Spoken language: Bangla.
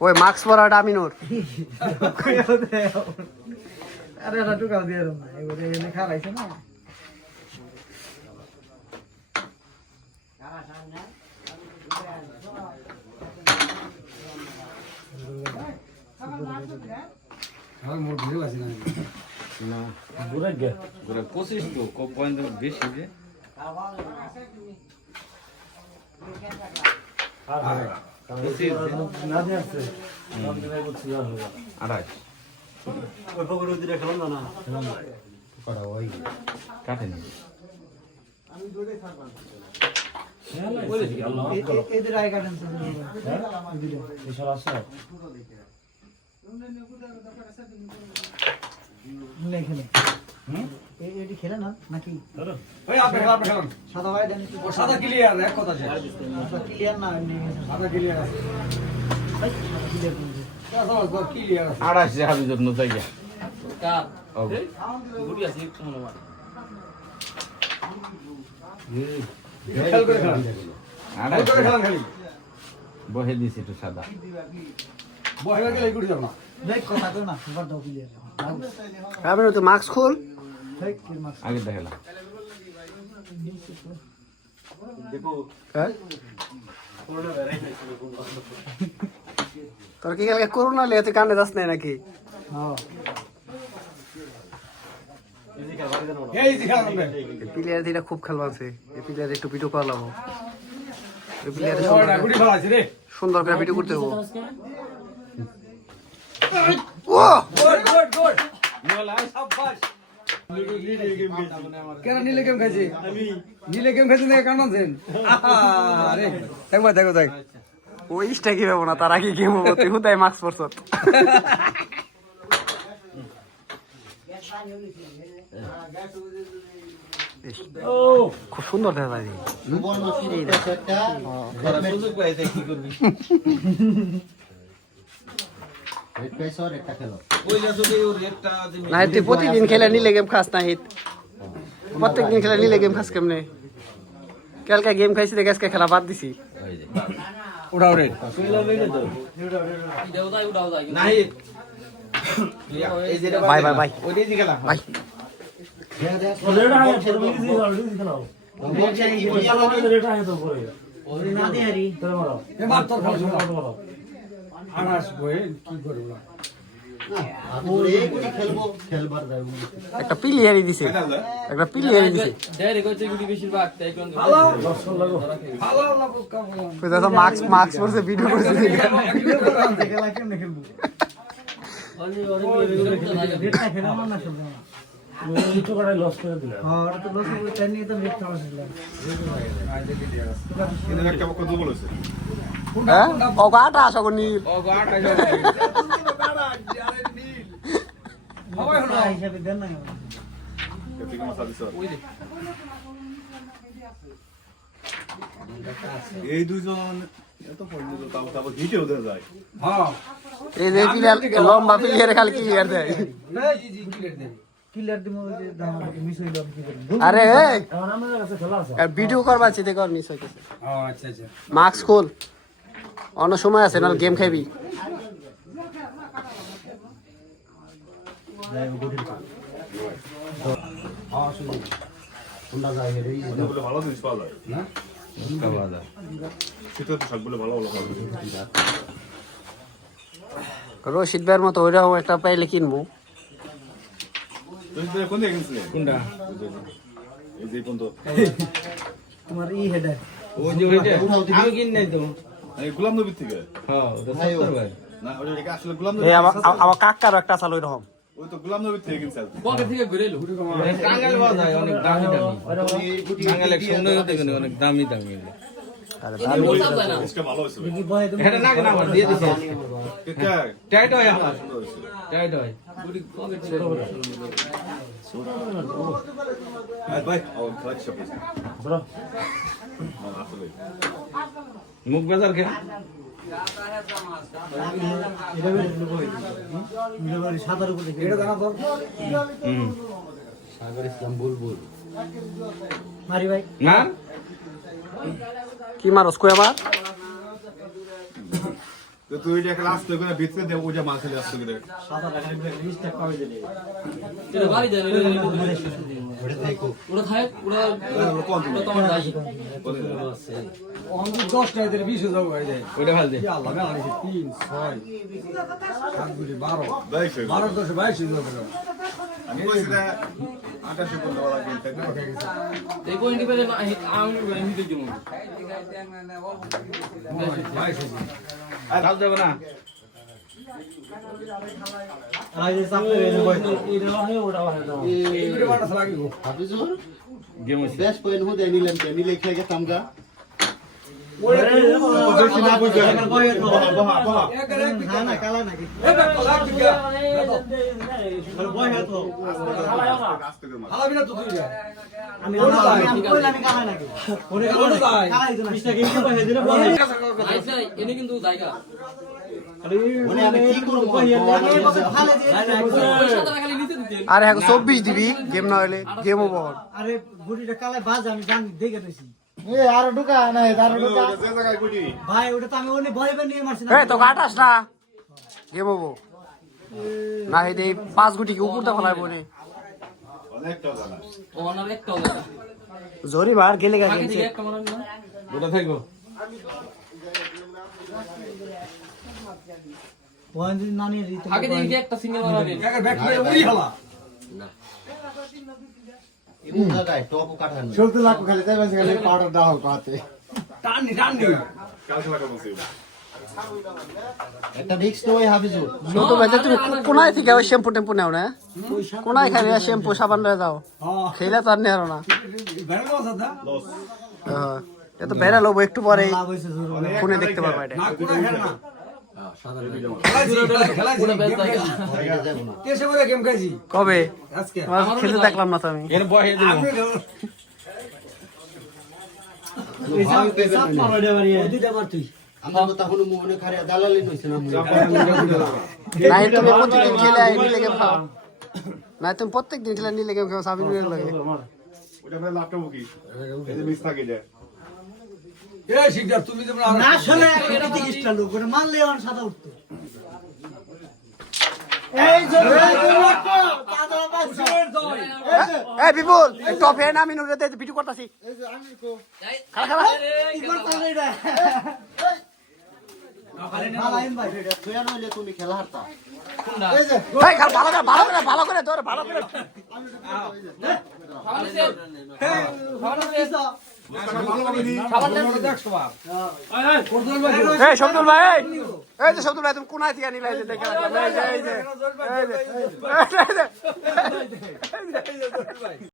ওই মাস্ক পরাটা আমিনুর আরে এটা টুকাও দিয়ে দাও না এবারে এনে খারাইছে না আমার মোর ভিডিও আছে না না বুড়া গে বুড়া 25 তো কো পয়েন্ট বেশি যে না দিয়ে আছে নাম দিলে বলছি আর হবে আড়াই ওই পকড় দিলে খেলাম না পড়া ওই কাটেন আমি দৌড়ে থাকলাম এদের আই কাটেন এটি খেলে না নাকি ওই আপনি খেলাম সাদা ভাই দেন ও সাদা ক্লিয়ার এক কথা আছে ক্লিয়ার না এমনি সাদা ক্লিয়ার আছে ক্লিয়ার আছে আড়াই যে হাবি যত্ন তাই গা কা ওকে গুড়ি আছে মনে হয় খেল করে খেলাম আড়াই করে খেলাম খালি বহে দিছি একটু সাদা বহিবা গেলে গুড়ি যাব না দেখ কথা কই না এবার দাও ক্লিয়ার আমিনুর তো মাস্ক খোল দেখ কি মাছ আগে দেখালাম হ্যাঁ তোর কি কালকে করোনা লিয়ে কান্দে যাস নাই নাকি হ্যাঁ এই যে খেলাম প্লেয়ার দিটা খুব খেলবাছে এই প্লেয়ার একটু পিটু করলাম এই প্লেয়ার ওটা গুড়ি খেলাছে রে সুন্দর করে পিটু করতে হবো ও গুড গুড গুড শাবাশ কেন নীলে গেম খাইছি আমি নীলে গেম খাইছি না কারণ আছেন আরে দেখো দেখো দেখ ওই ইস্টা কি পাবো না তার আগে গেম হবো তুই হুদাই মাস্ক পরছত খুব সুন্দর দেখা যায় সুযোগ পাইছে কি করবি ওইটা যদি ওর একটা না তুই প্রতিদিন খেলে নিলে গেম খাস না হিত প্রত্যেকদিন খেলে নিলে গেম খাস কেমনে কালকে গেম খাইছি দেখে আজকে খেলা বাদ দিছি উড়াও রে উড়াও যায় নাই এই যে বাই বাই বাই ওইটাই দি গেলাম বাই না দে হারি এবার তোর খেলা আনাস বই কি করব না একটা প্লেয়ারই দিছে একটা প্লেয়ারই দিছে ডাইরেক্ট হচ্ছে গুটি বেশিরভাগ তাই কোন ভালো ভালো লাগো কাম কই দাদা মাস্ক মাস্ক পরছে ভিডিও করছে খেলা কেমনে খেলবো রেটটা খেলাম না শুধু নিচু কড়াই লস করে দিলেন হ্যাঁ ওটা তো লস করে তাই নিয়ে তো রেট চাওয়া ছিল হ্যাঁ ও গাটা আসো নীল ও গাটা সবাই হলো হিসাবে দেন না এই দুইজন এত পর্যন্ত তারপর হিটেও দেওয়া যায় হ্যাঁ এই যে প্লেয়ার লম্বা প্লেয়ার খালি ক্লিয়ার দেয় জি জি ক্লিয়ার দেন কিলার দিমো যে দাম মিস হইলো কি করব আরে এখন আমাদের কাছে খেলা আছে ভিডিও করবা চিতে কর মিস হইতেছে ও আচ্ছা আচ্ছা মাস্ক খোল অন্য সময় আছে না গেম খাইবি অনেকগুলো ভালো জিনিস পাওয়া যায় না বাজার শীতের পোশাকগুলো ভালো ভালো পাওয়া যায় রশিদ ভাইয়ের মতো ওইরকম একটা পাইলে কিনবো তুই কোন দিকে গেছিলি কোনটা এই যে কোন তো তোমার ই হেডার ওই যে ওইটা আমি কিন নাই তো এই গোলাম নবীর থেকে হ্যাঁ ওটা 70 ভাই না ওইটা আসলে গোলাম এই নবী আমার কাকারও একটা চালু এরকম ওই তো গোলাম নবীর থেকে কিনছে পকেট থেকে ঘুরে এলো টাঙ্গাল পাওয়া যায় অনেক দামি দামি টাঙ্গাল এক সুন্দর দেখুন অনেক দামি দামি আরে জিনিসটা ভালো হয়েছিল কি বয় তুমি এটা না কেন আমার দিয়ে দিছে এটা টাইট হয় আমার সুন্দর হয়েছিল টাইট হয় গুটি পকেট থেকে হ্যাঁ ভাই ও ফ্লাইট শপ আছে বড় আসলে মুখ বাজার কেন এটা বের বয় এটা বাড়ি সাদার উপরে এটা জানা তো সাগর ইসলাম বুলবুল মারি ভাই না কি মারস কই আবার তো তুই যে ক্লাস তো করে ভিতরে দে ওটা মাল চলে আসছে করে অনেক 10 টাকা দিলে 20 যাও হয়ে যায় ওইটা ভাল দে কি আল্লাহ না আনিছে 3 6 7 গুলি 12 বাইশে 12 10 22 যাও করে আমি কইছি না 28 করতে বলা কিন্তু এই পয়েন্ট পেলে আমি হিতে দিব 22 আর হাল যাবে না এই গুলি বাটা লাগিব গেম হইছে বেশ পয়েন্ট হতে নিলাম কে নিলে খেয়ে গেতাম গা বেশি না বুঝবে বহা বহা না না কালা নাকি এটা লাগ দিগা আস্তে করে মাল হালা বিনা তো তুই যা আমি কইলাম আমি কালা নাকি ওরে ওরে যাই কালাই তো না আচ্ছা এনে কিন্তু জায়গা মানে আমি কি করব ভালো যে সাদা খালি নিতে দিতে আরে হ্যাঁ 24 দিবি গেম না হলে গেম ওভার আরে গুটিটা কালাই বাজ আমি জানি দেখে রইছি এ আরো ঢুকা না আরো ঢুকা যে জায়গায় গুটি ভাই ওটা তো আমি ওনে ভয় নিয়ে মারছি না এই তো কাটাস না গেম ওভার না এই 5 গুটি কি উপর দা ফলাই বনে অনেকটা জানা ওনার একটা হবে জরি বার গেলে গা আগে গেছে দিকে একটা মারান না দুটো থাকবো ভয় নানি রীতি আগে দিকে একটা সিঙ্গেল মারাবেন কাকা ব্যাক করে উড়ি হালা ইমু জায়গায় টপ কাটান চলতে লাগো খালি তাই বাসে খালি পাউডার দাও পাতে টানি টানি কালকে লাগা বসে একটা রিক্স তো ওই হাফিজুর ছোট ভাই তুমি কোনায় থেকে ওই শ্যাম্পু টেম্পু নাও না কোনায় খাবে শ্যাম্পু সাবান লয়ে যাও হ্যাঁ খেলে তো আর নেই না বেড়ে দাও দাদা লস এত বেড়া লোবো একটু পরে লাভ হইছে জোর ফোনে দেখতে পারবা এটা না কোনা খেল না খেলাইছি পুরো বেশ জায়গা কেসে বলে গেম খাইছি কবে আজকে আমার খেলে দেখলাম না তো আমি এর বয়ে দিলাম আমি সাপ মারা দে বাড়ি দিতে পার তুই আমার কথা হলো মোহনে খারিয়া দালালি নইছে না নাই তুমি প্রতিদিন খেলে নিলে গেম খাও নাই তুমি প্রত্যেকদিন খেলে নিলে গেম খাও সাবিন লাগে ওটা ভাই ল্যাপটপ কি এই যে মিস থাকে যায় এ শিকদার তুমি তো না শুনে এটা থেকে স্টার লোক ওটা মারলে অন সাদা উঠতো এই যে দাদা বাচ্চা এই বিপুল টপ হে না আমি নুরে দে ভিডিও করতাছি খালা খালা ইবার তালে এটা ভালো ভাই তুই নইলে তুমি খেলা হারতা ভাই খাল ভালো করে ধর ভালো করে এই শব্দুল ভাই এই যে শব্দুল ভাই তুমি কোনায় থেকে নিলে এই যে দেখে এই যে